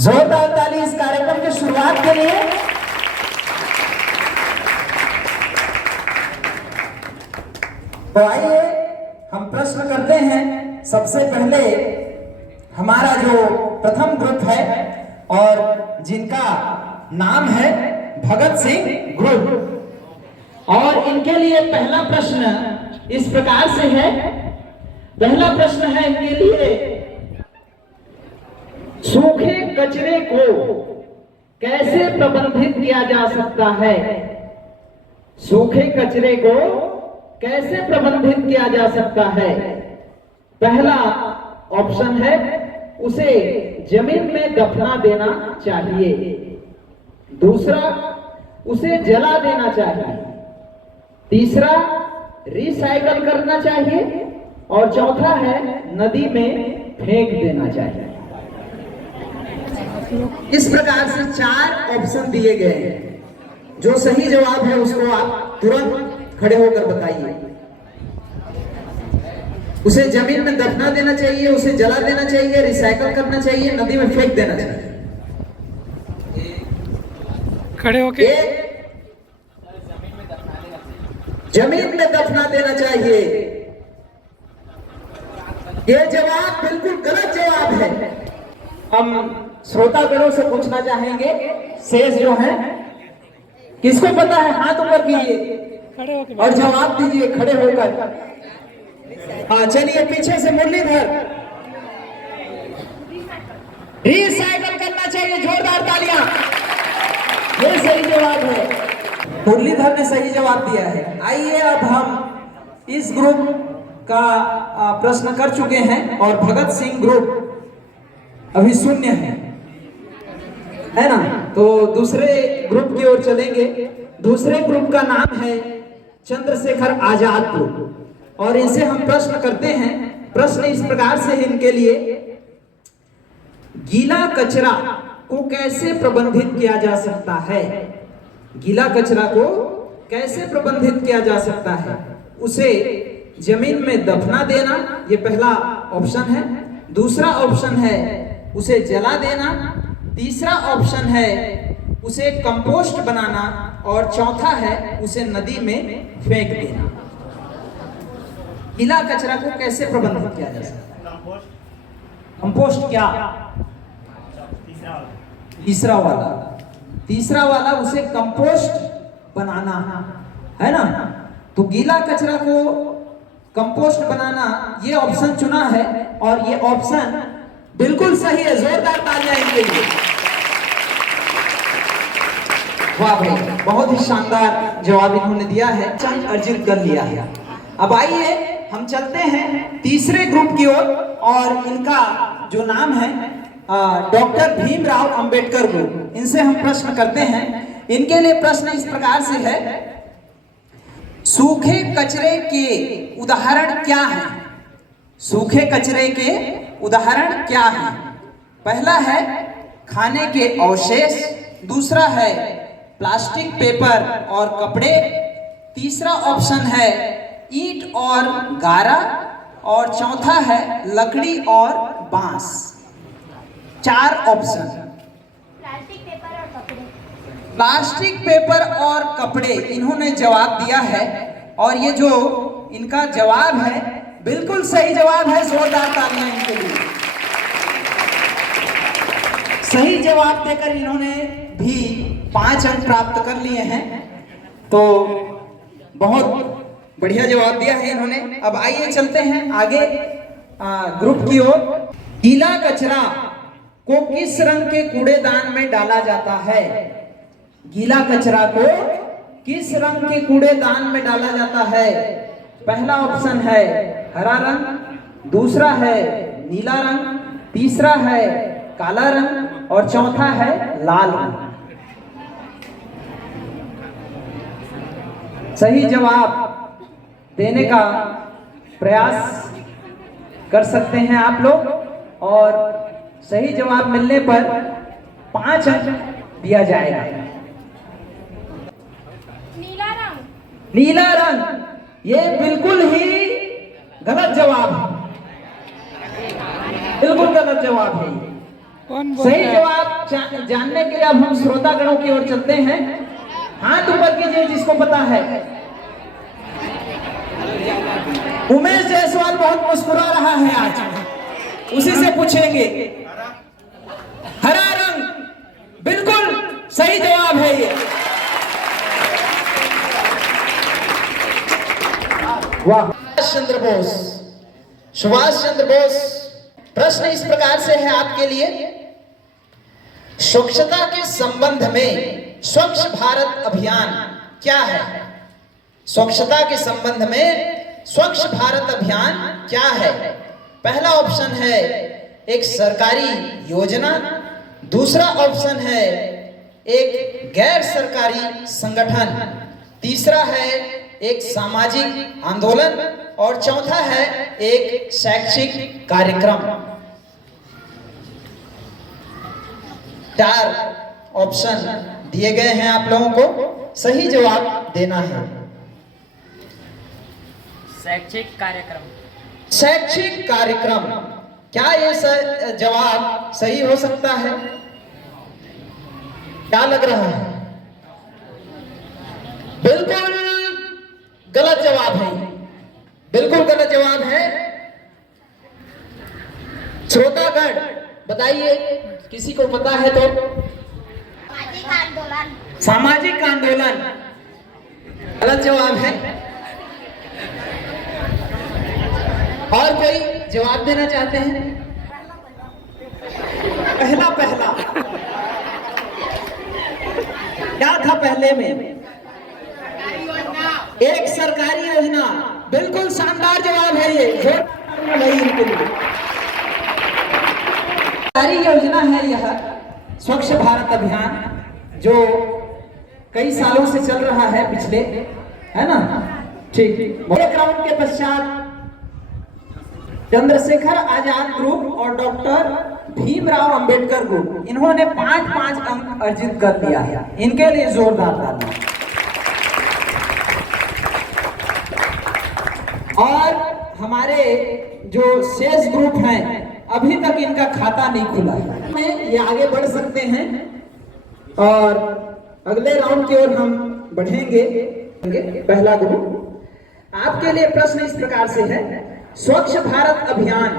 जोरदार ताली इस कार्यक्रम की शुरुआत के लिए। तो आइए हम प्रश्न करते हैं। सबसे पहले हमारा जो प्रथम ग्रुप है और जिनका नाम है भगत सिंह ग्रुप, और इनके लिए पहला प्रश्न इस प्रकार से है। पहला प्रश्न है इनके लिए, सूखे कचरे को कैसे प्रबंधित किया जा सकता है? सूखे कचरे को कैसे प्रबंधित किया जा सकता है? पहला ऑप्शन है उसे जमीन में दफना देना चाहिए, दूसरा उसे जला देना चाहिए, तीसरा रिसाइकल करना चाहिए, और चौथा है नदी में फेंक देना चाहिए। इस प्रकार से 4 ऑप्शन दिए गए हैं। जो सही जवाब है उसको आप तुरंत खड़े होकर बताइए। उसे जमीन में दफना देना चाहिए, उसे जला देना चाहिए, रिसाइकल करना चाहिए, नदी में फेंक देना चाहिए। खड़े होके जमीन में दफना देना चाहिए। यह जवाब बिल्कुल गलत जवाब है। हम श्रोतागणों से पूछना चाहेंगे, शेष जो है किसको पता है हाथ ऊपर कीजिए और जवाब दीजिए खड़े होकर। हाँ चलिए, पीछे से मुरलीधर। रिसाइकल करना चाहिए, जोरदार तालियां। ये सही जवाब है, मुरलीधर ने सही जवाब दिया है। आइए अब हम इस ग्रुप का प्रश्न कर चुके हैं और भगत सिंह ग्रुप अभी शून्य है ना। तो दूसरे ग्रुप की ओर चलेंगे। दूसरे ग्रुप का नाम है चंद्रशेखर आजाद ग्रुप, और इनसे हम प्रश्न करते हैं। प्रश्न इस प्रकार से है इनके लिए, गीला कचरा को कैसे प्रबंधित किया जा सकता है? गीला कचरा को कैसे प्रबंधित किया जा सकता है? उसे जमीन में दफना देना, यह पहला ऑप्शन है। दूसरा ऑप्शन है उसे जला देना, तीसरा ऑप्शन है उसे कंपोस्ट बनाना, और चौथा है उसे नदी में फेंक देना। गीला कचरा को कैसे प्रबंधित किया जा सकता है? कंपोस्ट क्या? तीसरा वाला उसे कंपोस्ट बनाना है ना। तो गीला कचरा को कंपोस्ट बनाना ये ऑप्शन चुना है, और ये ऑप्शन बिल्कुल सही है। जोरदार तालियां इनके लिए। वाह भाई, बहुत ही शानदार जवाब इन्होंने दिया है, अंक अर्जित कर लिया है। अब आइए हम चलते हैं तीसरे ग्रुप की ओर, और इनका जो नाम है डॉक्टर भीमराव अंबेडकर ग्रुप। इनसे हम प्रश्न करते हैं। इनके लिए प्रश्न इस प्रकार से है, सूखे कचरे के उदाहरण क्या हैं? सूखे कचरे के उदाहरण क्या हैं? पहला है खाने के अवशेष, दूसरा है प्लास्टिक, पेपर और कपड़े, तीसरा ऑप्शन है ईंट और गारा, और चौथा है लकड़ी और बांस। 4 ऑप्शन। प्लास्टिक, पेपर और कपड़े इन्होंने जवाब दिया है, और ये जो इनका जवाब है बिल्कुल सही जवाब है। जोरदार तालियां इनके लिए। सही जवाब देकर इन्होंने भी 5 अंक प्राप्त कर लिए हैं। तो बहुत बढ़िया जवाब दिया है इन्होंने। अब आइए चलते हैं आगे ग्रुप की ओर। गीला कचरा को किस रंग के कूड़ेदान में डाला जाता है? गीला कचरा को किस रंग के कूड़ेदान में डाला जाता है? पहला ऑप्शन है हरा रंग, दूसरा है नीला रंग, तीसरा है काला रंग, और चौथा है लाल रंग। सही जवाब देने का प्रयास कर सकते हैं आप लोग, और सही जवाब मिलने पर 5 अंक दिया जाएगा। नीला रंग, ये बिल्कुल ही गलत जवाब है, बिल्कुल गलत जवाब है। सही जवाब जानने के लिए अब हम श्रोतागणों की ओर चलते हैं। हाथ ऊपर कीजिए जिसको पता है। उमेश जायसवाल बहुत मुस्कुरा रहा है आज, उसी से पूछेंगे। हरा रंग, बिल्कुल सही जवाब है ये। वाह। सुभाष चंद्र बोस। प्रश्न इस प्रकार से है आपके लिए, स्वच्छता के संबंध में स्वच्छ भारत अभियान क्या है? स्वच्छता के संबंध में स्वच्छ भारत अभियान क्या है? पहला ऑप्शन है एक सरकारी योजना, दूसरा ऑप्शन है एक गैर सरकारी संगठन, तीसरा है एक सामाजिक आंदोलन और चौथा है एक शैक्षिक कार्यक्रम। 4 ऑप्शन दिए गए हैं, आप लोगों को सही जवाब देना है। शैक्षिक कार्यक्रम। शैक्षिक कार्यक्रम, क्या ये जवाब सही हो सकता है? क्या लग रहा है? बिल्कुल गलत जवाब है, बिल्कुल गलत जवाब है। श्रोतागण बताइए, किसी को पता है तो। सामाजिक आंदोलन। सामाजिक आंदोलन गलत जवाब है। और कोई जवाब देना चाहते हैं? पहला पहला क्या था पहले में? एक सरकारी योजना, बिल्कुल शानदार जवाब है ये। इनके लिए सरकारी योजना है यह स्वच्छ भारत अभियान, जो कई सालों से चल रहा है पिछले, है ना? ठीक। एक राउंड के पश्चात चंद्रशेखर आजाद ग्रुप और डॉक्टर भीमराव अंबेडकर ग्रुप, इन्होंने 5-5 अंक अर्जित कर लिया है। इनके लिए जोरदार ताली। और हमारे जो शेष ग्रुप हैं, अभी तक इनका खाता नहीं खुला है। ये आगे बढ़ सकते हैं और अगले राउंड की ओर हम बढ़ेंगे। पहला ग्रुप आपके लिए प्रश्न इस प्रकार से है, स्वच्छ भारत अभियान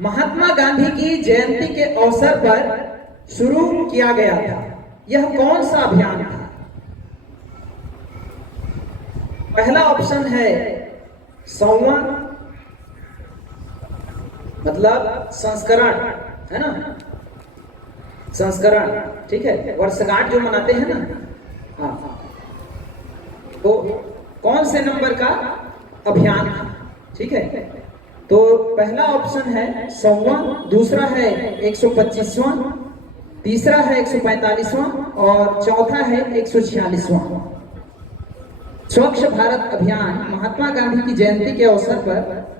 महात्मा गांधी की जयंती के अवसर पर शुरू किया गया था। यह कौन सा अभियान था? पहला ऑप्शन है संवाद, मतलब संस्करण, है ना? संस्करण, ठीक है, वर्षगांठ जो मनाते हैं ना। हाँ, तो कौन से नंबर का अभियान था? ठीक है, तो पहला ऑप्शन है संवाद, दूसरा है 125वां, तीसरा है 145वां और चौथा है 146वां। स्वच्छ भारत अभियान महात्मा गांधी की जयंती के अवसर पर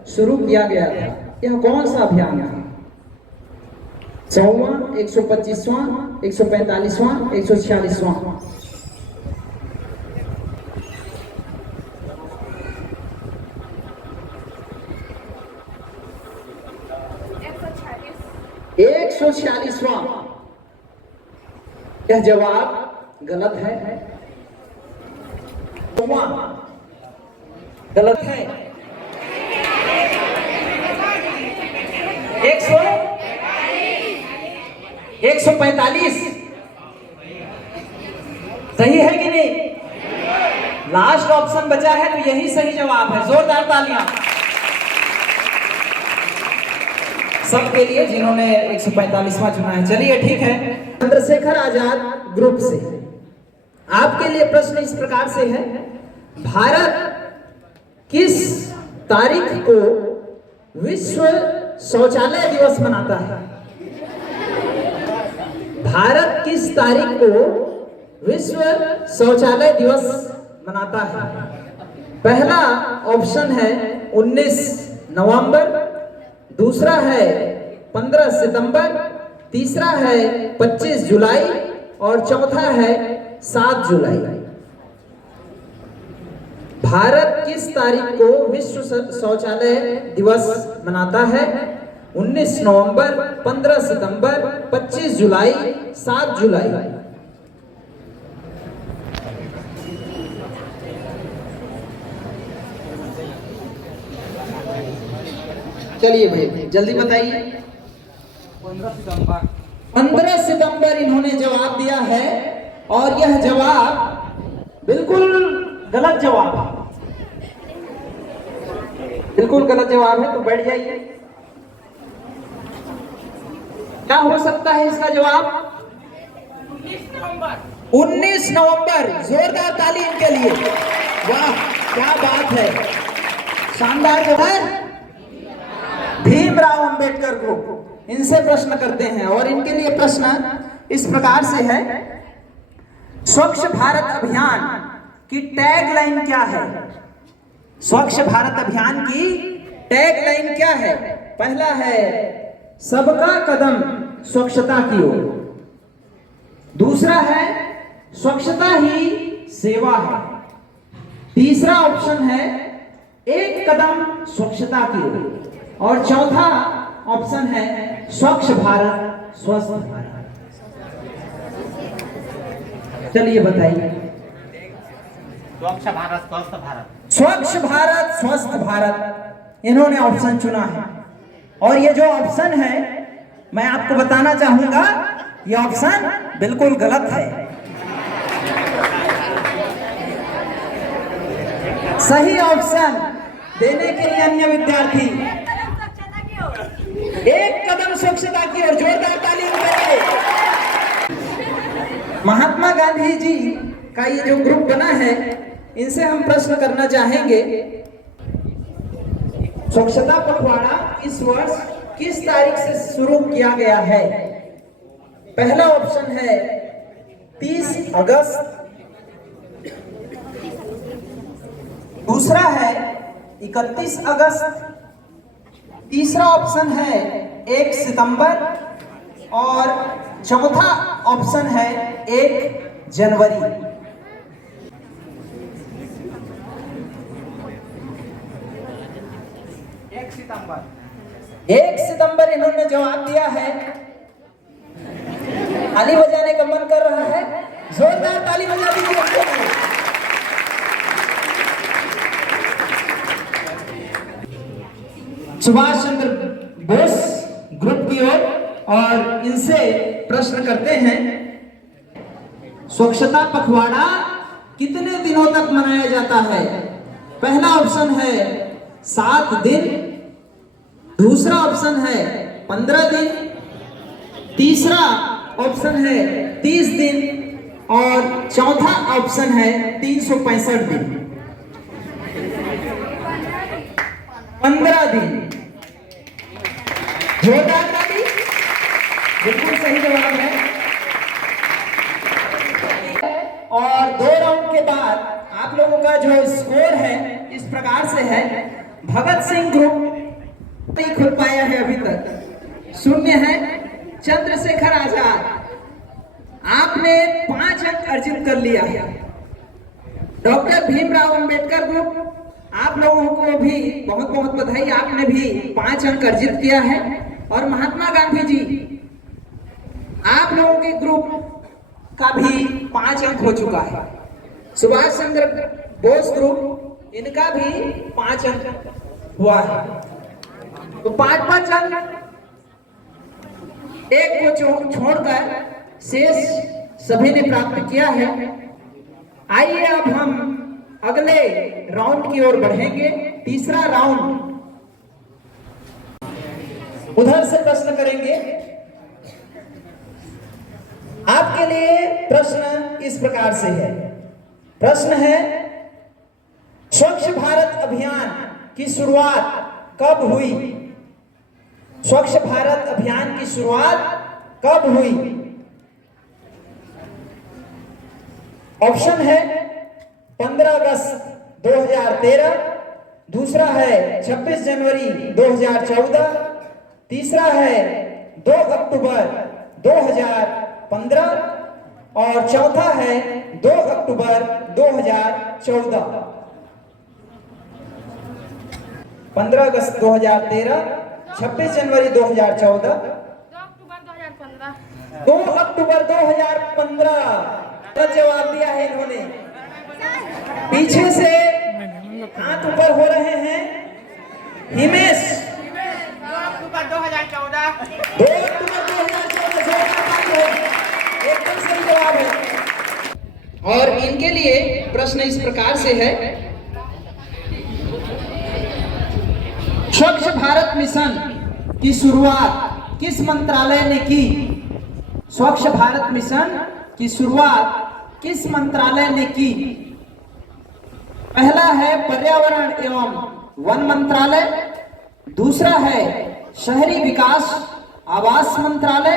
शुरू किया गया था। यह कौन सा अभियान था? 100वां, 125वां, 145वां, 146वां? एक 146वां। यह जवाब गलत है, गलत है। 145 सही है कि नहीं? लास्ट ऑप्शन बचा है तो यही सही जवाब है। जोरदार तालियां सबके लिए जिन्होंने 145वां चुना है। चलिए ठीक है। चंद्रशेखर आजाद ग्रुप से आपके लिए प्रश्न इस प्रकार से है, भारत किस तारीख को विश्व शौचालय दिवस मनाता है? भारत किस तारीख को विश्व शौचालय दिवस मनाता है? पहला ऑप्शन है 19 नवंबर, दूसरा है 15 सितंबर, तीसरा है 25 जुलाई और चौथा है 7 जुलाई। भारत किस तारीख को विश्व शौचालय दिवस मनाता है? 19 नवंबर, 15 सितंबर, 25 जुलाई, 7 जुलाई। चलिए भाई जल्दी बताइए। 15 सितंबर इन्होंने जवाब दिया है और यह जवाब बिल्कुल गलत जवाब है। बिल्कुल गलत जवाब है, तो बैठ जाइए। क्या हो सकता है इसका जवाब? 19 नवंबर। जोरदार ताली इनके लिए। वाह क्या बात है, शानदार जवाब। भीमराव अंबेडकर ग्रुप इनसे प्रश्न करते हैं और इनके लिए प्रश्न इस प्रकार से है। स्वच्छ भारत अभियान की टैगलाइन क्या है? स्वच्छ भारत अभियान की टैगलाइन क्या है? पहला है सबका कदम स्वच्छता की ओर। दूसरा है स्वच्छता ही सेवा है। तीसरा ऑप्शन है एक कदम स्वच्छता की ओर। और चौथा ऑप्शन है स्वच्छ भारत स्वस्थ भारत। चलिए बताइए। स्वच्छ भारत स्वस्थ भारत। स्वच्छ भारत स्वस्थ भारत इन्होंने ऑप्शन चुना है और ये जो ऑप्शन है मैं आपको बताना चाहूंगा ये ऑप्शन बिल्कुल गलत है। सही ऑप्शन देने के लिए अन्य विद्यार्थी एक कदम स्वच्छता की ओर। जोरदार ताली बजाइए। महात्मा गांधी जी का ये जो ग्रुप बना है इनसे हम प्रश्न करना चाहेंगे। स्वच्छता पखवाड़ा इस वर्ष किस तारीख से शुरू किया गया है? पहला ऑप्शन है 30 अगस्त, दूसरा है 31 अगस्त, तीसरा ऑप्शन है 1 सितंबर और चौथा ऑप्शन है 1 जनवरी। एक सितंबर इन्होंने जवाब दिया है। ताली बजाने का मन कर रहा है, जोरदार ताली बजा दीजिए। सुभाष चंद्र बोस ग्रुप की ओर और इनसे प्रश्न करते हैं स्वच्छता पखवाड़ा कितने दिनों तक मनाया जाता है? पहला ऑप्शन है 7 दिन, दूसरा ऑप्शन है 15 दिन, तीसरा ऑप्शन है 30 दिन और चौथा ऑप्शन है 365 दिन। 15 दिन। जोरदार ताली। बिल्कुल सही जवाब है। और 2 राउंड के बाद आप लोगों का जो स्कोर है इस प्रकार से है। भगत सिंह ग्रुप नहीं खुल पाया है अभी तक, 0 है। चंद्रशेखर आजाद आपने 5 अंक अर्जित कर लिया है। डॉक्टर भीमराव अंबेडकर ग्रुप आप लोगों को भी बहुत बहुत बधाई, आपने भी 5 अंक अर्जित किया है। और महात्मा गांधी जी आप लोगों के ग्रुप का भी 5 अंक हो चुका है। सुभाष चंद्र बोस ग्रुप इनका भी 5 अंक हुआ है। तो 5-5 अंक एक को छोड़कर शेष सभी ने प्राप्त किया है। आइए अब हम अगले राउंड की ओर बढ़ेंगे। तीसरा राउंड उधर से प्रश्न करेंगे। आपके लिए प्रश्न इस प्रकार से है। प्रश्न है स्वच्छ भारत अभियान की शुरुआत कब हुई? स्वच्छ भारत अभियान की शुरुआत कब हुई? ऑप्शन है 15 अगस्त 2013, दूसरा है 26 जनवरी 2014, तीसरा है 2 अक्टूबर 2015 और चौथा है 2 अक्टूबर 2014। 15 अगस्त 2013, 26 जनवरी 2014, 2 अक्टूबर 2015। गलत जवाब दिया है इन्होंने। पीछे से हाथ ऊपर हो रहे हैं हिमेश। 2 अक्टूबर 2014। 2 अक्टूबर 2014 एकदम सही जवाब है। और इनके लिए प्रश्न इस प्रकार से है, स्वच्छ भारत मिशन की शुरुआत किस मंत्रालय ने की? स्वच्छ भारत मिशन की शुरुआत किस मंत्रालय ने की? पहला है पर्यावरण एवं वन मंत्रालय, दूसरा है शहरी विकास आवास मंत्रालय,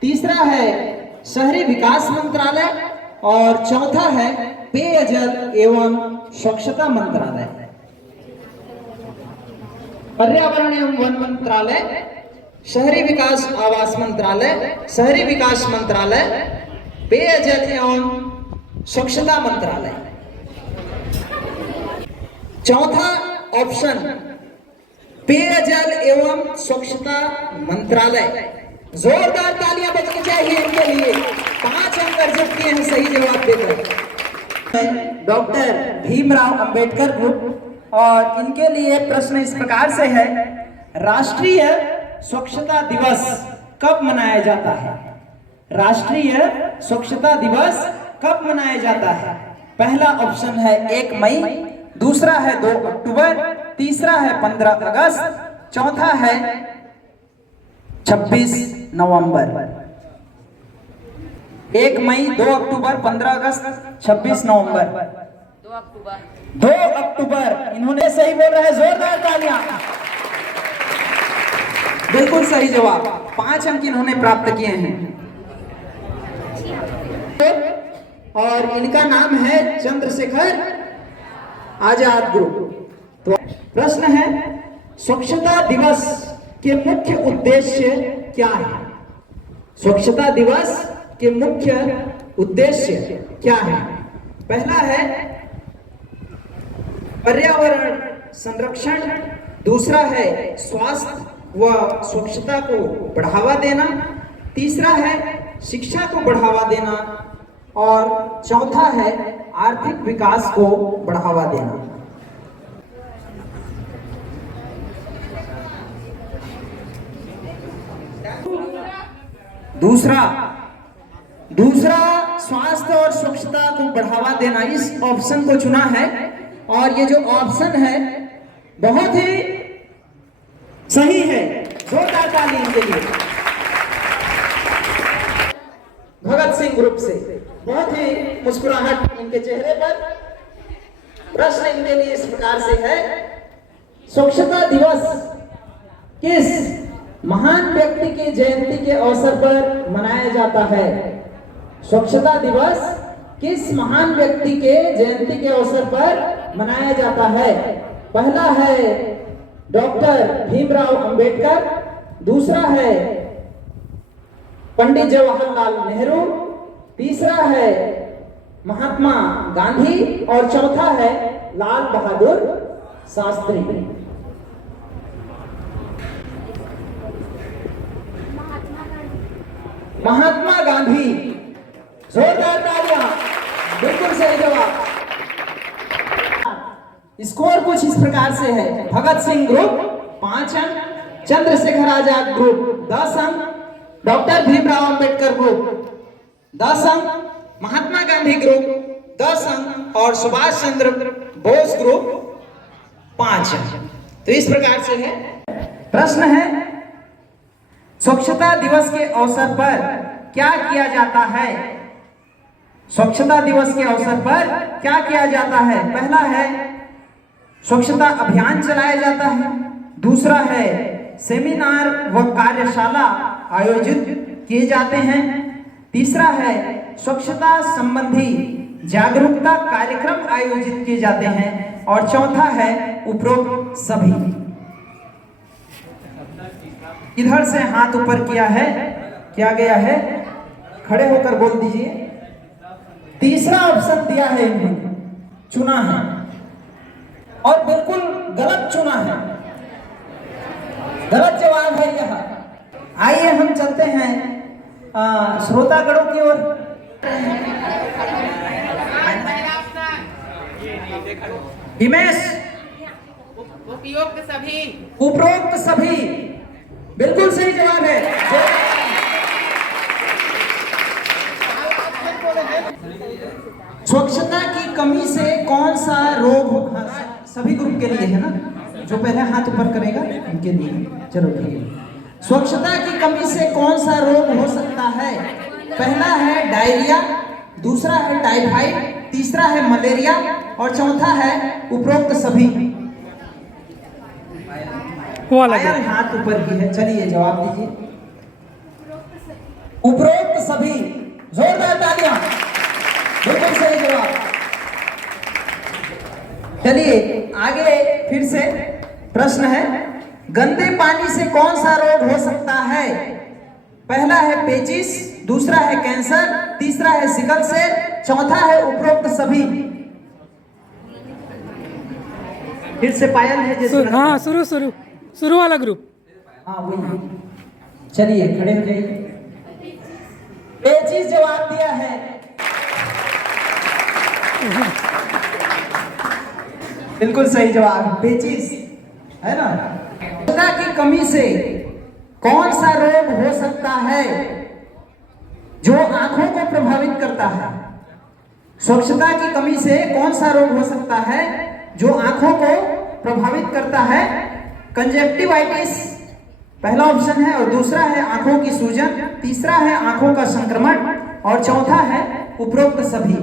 तीसरा है शहरी विकास मंत्रालय और चौथा है पेयजल एवं स्वच्छता मंत्रालय। पर्यावरण एवं वन मंत्रालय, शहरी विकास आवास मंत्रालय, शहरी विकास मंत्रालय, पेयजल एवं स्वच्छता मंत्रालय। चौथा ऑप्शन पेयजल एवं स्वच्छता मंत्रालय। जोरदार तालियां बजनी चाहिए इनके लिए। 5 अंक अर्जित किए हैं सही जवाब देकर। डॉक्टर भीमराव अंबेडकर ग्रुप और इनके लिए प्रश्न इस प्रकार से है, राष्ट्रीय स्वच्छता दिवस कब मनाया जाता है? राष्ट्रीय स्वच्छता दिवस कब मनाया जाता है? पहला ऑप्शन है 1 मई, दूसरा है 2 अक्टूबर, तीसरा है 15 अगस्त, चौथा है 26 नवंबर। 1 मई, 2 अक्टूबर, 15 अगस्त, 26 नवंबर। 2 अक्टूबर इन्होंने सही बोल रहे हैं, जोरदार तालियां। बिल्कुल सही जवाब। 5 अंक इन्होंने प्राप्त किए हैं। और इनका नाम है चंद्रशेखर आजाद ग्रुप। तो प्रश्न है, स्वच्छता दिवस के मुख्य उद्देश्य क्या है? स्वच्छता दिवस के मुख्य उद्देश्य क्या है? पहला है पर्यावरण संरक्षण, दूसरा है स्वास्थ्य व स्वच्छता को बढ़ावा देना, तीसरा है शिक्षा को बढ़ावा देना और चौथा है आर्थिक विकास को बढ़ावा देना। दूसरा स्वास्थ्य और स्वच्छता को बढ़ावा देना, इस ऑप्शन को चुना है। और ये जो ऑप्शन है बहुत ही सही है, जोरदार ताली इनके लिए। भगत सिंह ग्रुप से बहुत ही मुस्कुराहट इनके चेहरे पर। प्रश्न इनके लिए इस प्रकार से है, स्वच्छता दिवस किस महान व्यक्ति की जयंती के अवसर पर मनाया जाता है? स्वच्छता दिवस किस महान व्यक्ति के जयंती के अवसर पर मनाया जाता है? पहला है डॉक्टर भीमराव अंबेडकर, दूसरा है पंडित जवाहरलाल नेहरू, तीसरा है महात्मा गांधी और चौथा है लाल बहादुर शास्त्री। महात्मा गांधी। जोरदार तालियां। बिल्कुल सही जवाब। स्कोर कुछ इस प्रकार से है, भगत सिंह ग्रुप 5 अंक, चंद्रशेखर आजाद ग्रुप 10 अंक, डॉक्टर भीमराव अंबेडकर ग्रुप 10 अंक, महात्मा गांधी ग्रुप 10 अंक और सुभाष चंद्र बोस ग्रुप 5 अंक। तो इस प्रकार से है। प्रश्न है, स्वच्छता दिवस के अवसर पर क्या किया जाता है? स्वच्छता दिवस के अवसर पर क्या किया जाता है? पहला है स्वच्छता अभियान चलाया जाता है, दूसरा है सेमिनार व कार्यशाला आयोजित किए जाते हैं, तीसरा है स्वच्छता संबंधी जागरूकता कार्यक्रम आयोजित किए जाते हैं और चौथा है उपरोक्त सभी। इधर से हाथ ऊपर किया गया है, खड़े होकर बोल दीजिए। तीसरा ऑप्शन दिया है इन्होंने, चुना है और बिल्कुल गलत चुना है। गलत जवाब है यह। आइए हम चलते हैं श्रोतागणों की ओर। पहला ऑप्शन हिमेश, उपयुक्त सभी। उपरोक्त सभी बिल्कुल सही जवाब है। स्वच्छता की कमी से कौन सा रोग होगा? सभी ग्रुप के लिए है ना, जो पहले हाथ ऊपर करेगा उनके लिए। चलो ठीक है। स्वच्छता की कमी से कौन सा रोग हो सकता है? पहला है डायरिया, दूसरा है टाइफाइड, तीसरा है मलेरिया और चौथा है उपरोक्त सभी। पायल हाथ ऊपर की है। चलिए जवाब दीजिए। उपरोक्त सभी, जोरदार तालियां। बिल्कुल सही जवाब। चलिए आगे फिर से प्रश्न है, गंदे पानी से कौन सा रोग हो सकता है? पहला है पेचिस, दूसरा है कैंसर, तीसरा है सिकल सेल, चौथा है उपरोक्त सभी। फिर से पायल है जैसे। हाँ, शुरू वाला ग्रुप। हाँ वही। चलिए खड़े हो जाइए। पेचिस जवाब दिया है। बिल्कुल सही जवाब, पेचिस है ना। स्वच्छता की कमी से कौन सा रोग हो सकता है जो आंखों को प्रभावित करता है? स्वच्छता की कमी से कौन सा रोग हो सकता है जो आंखों को प्रभावित करता है? कंजक्टिवाइटिस पहला ऑप्शन है और दूसरा है आंखों की सूजन, तीसरा है आंखों का संक्रमण और चौथा है उपरोक्त सभी।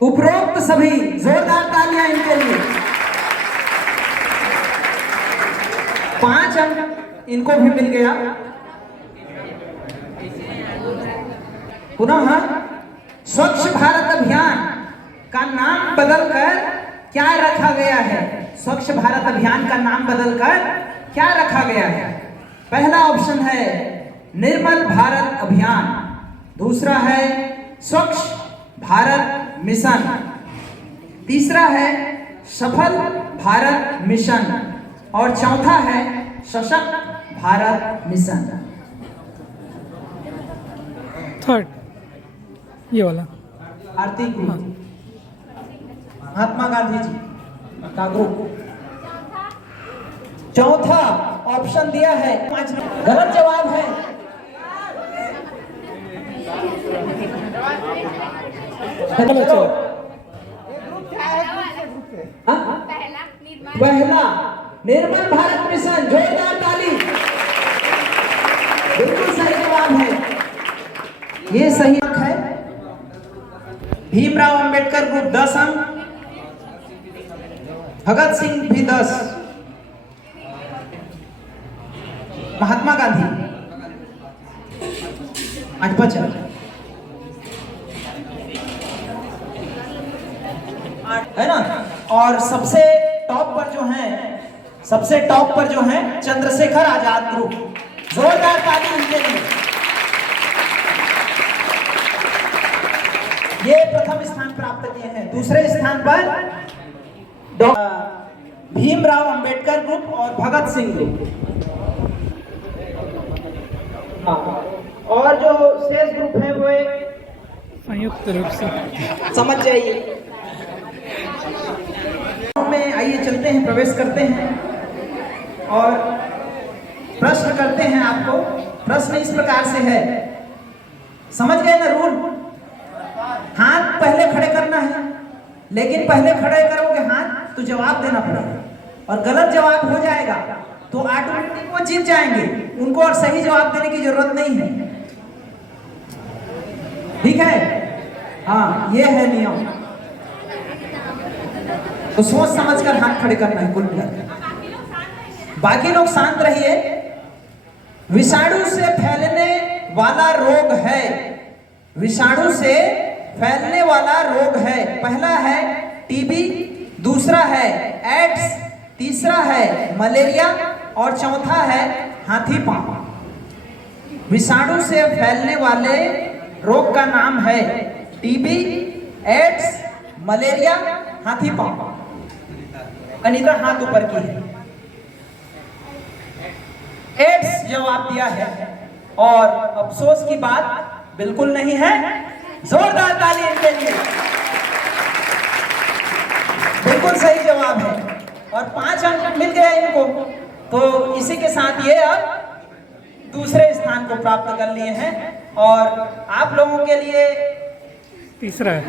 उपरोक्त सभी, जोरदार तालियां इनके लिए। 5 अंक इनको भी मिल गया। पुनः स्वच्छ भारत अभियान का नाम बदलकर क्या रखा गया है? स्वच्छ भारत अभियान का नाम बदलकर क्या रखा गया है? पहला ऑप्शन है निर्मल भारत अभियान, दूसरा है स्वच्छ भारत मिशन, तीसरा है सफल भारत मिशन और चौथा है सशक्त भारत मिशन। थर्ड ये वाला। भारतीय ग्रुप, महात्मा गांधी जी का ग्रुप। चौथा ऑप्शन दिया है। गलत जवाब है। पहला निर्मल भारत मिशन, जोरदार ताली। बिल्कुल सही जवाब है। ये सही अंक है। भीमराव अंबेडकर ग्रुप 10 अंक, भगत सिंह भी 10, महात्मा गांधी 5 है ना। और सबसे टॉप पर जो है चंद्रशेखर आजाद ग्रुप। जोरदार ताली उनके लिए। ये प्रथम स्थान प्राप्त किए हैं। दूसरे स्थान पर भीमराव अंबेडकर ग्रुप और भगत सिंह ग्रुप। और जो शेष ग्रुप है वो संयुक्त रूप से समझ जाइए। में आइए चलते हैं, प्रवेश करते हैं और प्रश्न करते हैं आपको। प्रश्न इस प्रकार से है, समझ गए ना रूल? हाथ पहले खड़े करना है, लेकिन पहले खड़े करोगे हाथ तो जवाब देना पड़ेगा और गलत जवाब हो जाएगा तो ऑटोमेटिक वो जीत जाएंगे, उनको और सही जवाब देने की जरूरत नहीं है। ठीक है? हाँ, ये है नियम। तो सोच समझकर हाथ खड़े करना है कुल मिलाकर। बाकी लोग शांत रहिए। विषाणु से फैलने वाला रोग है, विषाणु से फैलने वाला रोग है। पहला है टीबी, दूसरा है एड्स, तीसरा है मलेरिया और चौथा है हाथी पांव। विषाणु से फैलने वाले रोग का नाम है टीबी, एड्स, मलेरिया हाथी पांव। अनीता हाथ ऊपर की है। एड्स जवाब दिया है और अफसोस की बात बिल्कुल नहीं है। जोरदार ताली इनके लिए। बिल्कुल सही जवाब है और 5 अंक मिल गया इनको। तो इसी के साथ ये अब दूसरे स्थान को प्राप्त कर लिए हैं और आप लोगों के लिए तीसरा है।